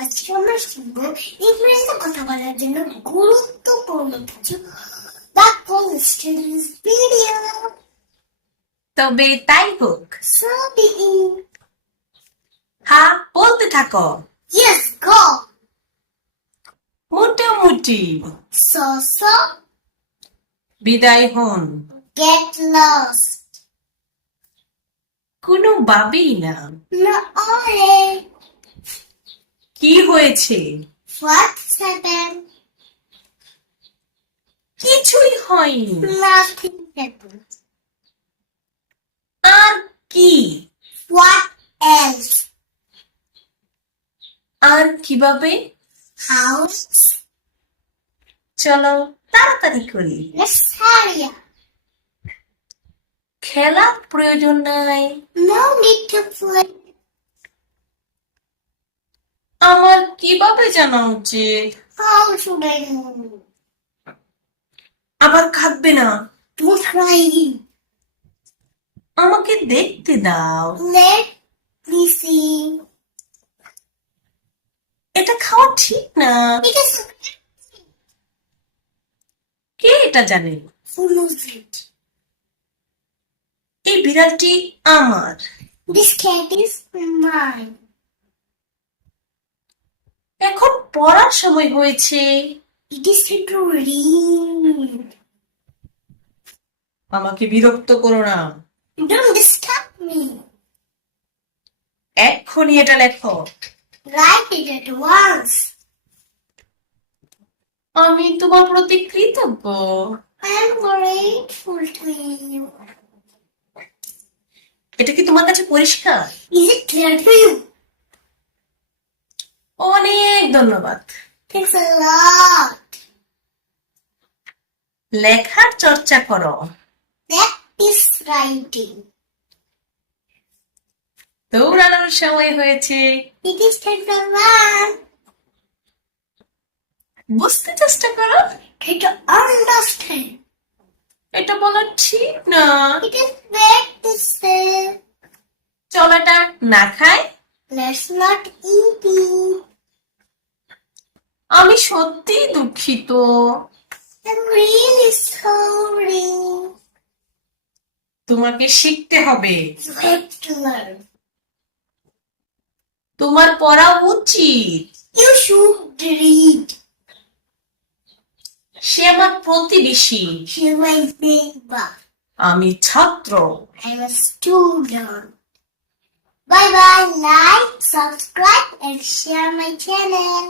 আজকে আমরা শিখবো ইংরেজিতে কথা বলার জন্য গুরুত্বপূর্ণ কিছু বাক্য স্টুডেন্টস ভিডিও। তবে তাই হোক, So begin. হ্যাঁ বলতে থাকো। Yes, go. মোটামুটি So বিদায় হন, get lost. কোনোভাবেই না। No already. কি হয়েছে? What's happened? কিছুই হয়নি। Nothing happened. আর কি? What else? আর কিভাবে? How? চলো তাড়াতাড়ি করি। Let's hurry up. খেলার প্রয়োজন নাই। No need to play. আমার কিভাবে জানা উচিত? How should I know? আবার খাবে না। Don't cry. আমাকে দেখতে দাও। Let me see. এটা খাওয়া ঠিক না। It is কে এটা জানে? who knows it. এই বিড়ালটি আমার। This cat is mine. এখন পড়ার সময় হয়েছে। It is time to read. আমাকে বিরক্ত করো না। Don't disturb me. এক্ষুনি এটা লেখো। Write it at once. আমি তোমার প্রতি কৃতজ্ঞ। I am grateful to you. এটা কি তোমার কাছে পরিষ্কার? Is it clear to you? অনেক ধন্যবাদ। Thanks a lot. লেখার চর্চা করো। That is writing. দৌড়ানোর সময় হয়েছে। It is time to run. বুঝতে চেষ্টা করো। Try to understand. এটা বলা ঠিক না। It is bad to say. চল এটা না খাই। Let's not eat it. আমি সত্যিই দুঃখিত। I'm really sorry. তোমাকে শিখতে হবে। You have to learn. তোমার পড়া উচিত। You should read. সে আমার প্রতিবেশী। She's my neighbor. আমি ছাত্র। I'm a student. Bye bye. Like, subscribe, and share my channel.